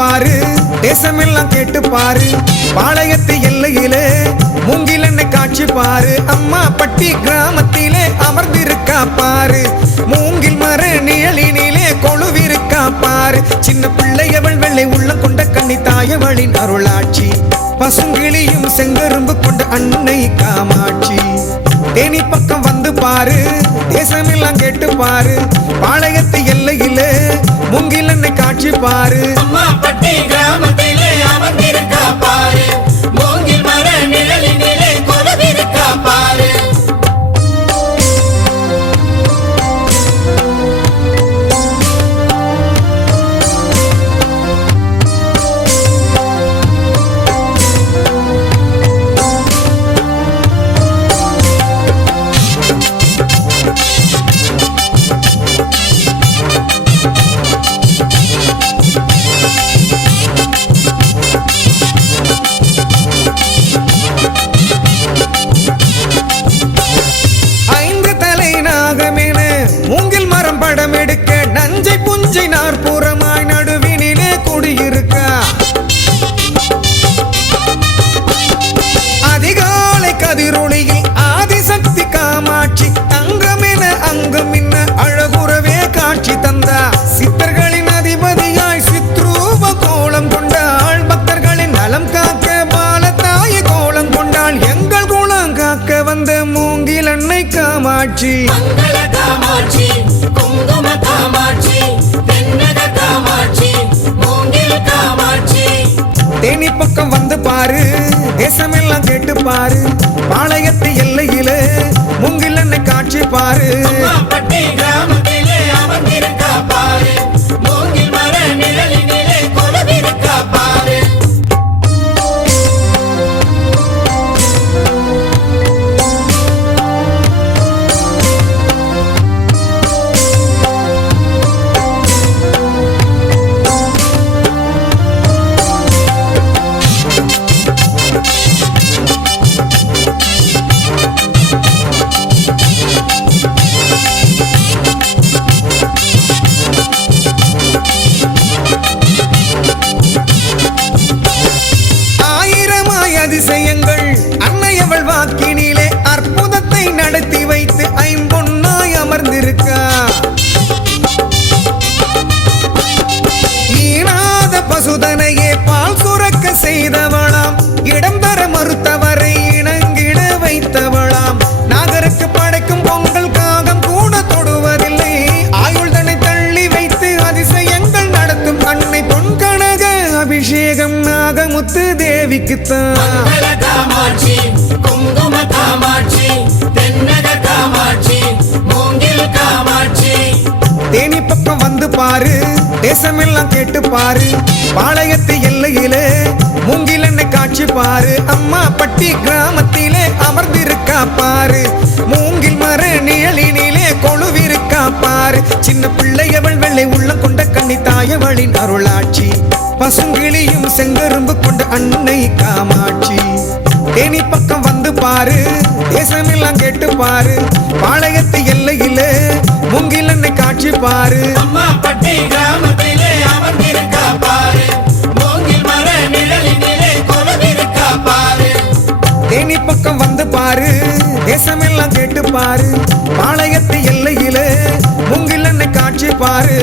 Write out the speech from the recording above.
பாரு, தேசமெல்லாம் கேட்டு பாரு. பாளையத்து எல்லையிலே மூங்கில் எண்ணெய் காட்சி பாரு. அம்மா பட்டி கிராமத்திலே அமர்ந்திருக்கா பாரு. மூங்கில் மர நிழலினிலே கொழுவிருக்கா பாரு. சின்ன பிள்ளையவள் வெள்ளை உள்ள கொண்ட கண்ணி தாயவளின் அருளாட்சி. பசுங்கிளியும் செங்கரும்பு கொண்ட அன்னை காமாட்சி. தேனி பக்கம் வந்து பாரு, தேசமெல்லாம் கேட்டு பாரு. பாளையத்து எல்லையிலே மூங்கில் எண்ணெய் காட்சி பாரு. அம்மா பட்டி கிராமத்திலே அமர்ந்திருக்கா பாரு. மூங்கில் மர நிழலினிலே கொலுவிருக்கா பாரு. எடுக்க நஞ்சை புஞ்சை நாற்புறமாய் நடுவினிலே குடியிருக்கா. அதிகாலை கதிரொளியில் ஆதிசக்தி காமாட்சி தங்கமென அங்கும் இன்ன அழகுறவே காட்சி தந்தா. சித்தர்களின் அதிபதியாய் சித்ரூப கோலம் கொண்டாள். பக்தர்களின் நலம் காக்க பாலத்தாய கோலம் கொண்டாள். எங்கள் குலம் காக்க வந்த மூங்கில் அன்னை காமாட்சி. காமாட்சி, குங்கும காமாட்சி, தென்னக காமாட்சி, மூங்கில் காமாட்சி. தேனி பக்கம் வந்து பாரு, தேசமெல்லாம் கேட்டு பாரு. பாளையத்து எல்லையிலே மூங்கில் எண்ணெய் காட்சி பாரு. பட்டி கிராமத்திலே அமர்ந்திருக்கா பாரு. மூங்கில் மர நிழலினிலே கொலுவிருக்கா பாரு. அதிசயங்கள் அன்னையவள் வாக்கினிலே அற்புதத்தை நடத்தி வைத்து ஐம்பொன்னாய் அமர்ந்திருக்கா. ஈனாத பசுதனையே பால் சுரக்க செய்தவளாம். இடம் தர மறுத்தவரை இணங்கிட வைத்தவளாம். நாகருக்கு படைக்கும் பொங்கல் காகம் கூட தொடுவதில்லை. ஆயுள் தன்னை தள்ளி வைத்து அதிசயங்கள் நடத்தும் அன்னை பொன்கனக அபிஷேகம் நாகமுத்து தேவிக்குத்தான். காமாட்சி, குங்கும காமாட்சி, தென்னக காமாட்சி, மூங்கில் காமாட்சி. தேனி பக்கம் வந்து பாரு, தேசமெல்லாம் கேட்டு பாரு. பாளையத்து எல்லையிலே மூங்கில் எண்ணெய் காட்சி பாரு. அம்மா பட்டி கிராமத்திலே அமர்ந்திருக்கா பாரு. மூங்கில் மர நிழலினிலே கொழுவிருக்கா பாரு. சின்ன பிள்ளையவள் வெள்ளை உள்ள கொண்ட கண்ணி தாயவளின் அருளாட்சி. பசுங்கிளியும் செங்கரும்பு கொண்ட அன்னை காமாட்சி. தேனி பக்கம் வந்து பாரு, தேசமெல்லாம் கேட்டு பாரு. பாளையத்து எல்லையிலே மூங்கில் எண்ணெய் காட்சி பாரு. அம்மா பட்டி கிராமத்திலே அமர்ந்திருக்கா பாரு. மூங்கில் மர நிழலினிலே கொலுவிருக்கா பாரு. தேனி பக்கம் வந்து பாரு, தேசமெல்லாம் கேட்டு பாரு. பாளையத்து எல்லையிலே மூங்கில் எண்ணெய் காட்சி பாரு.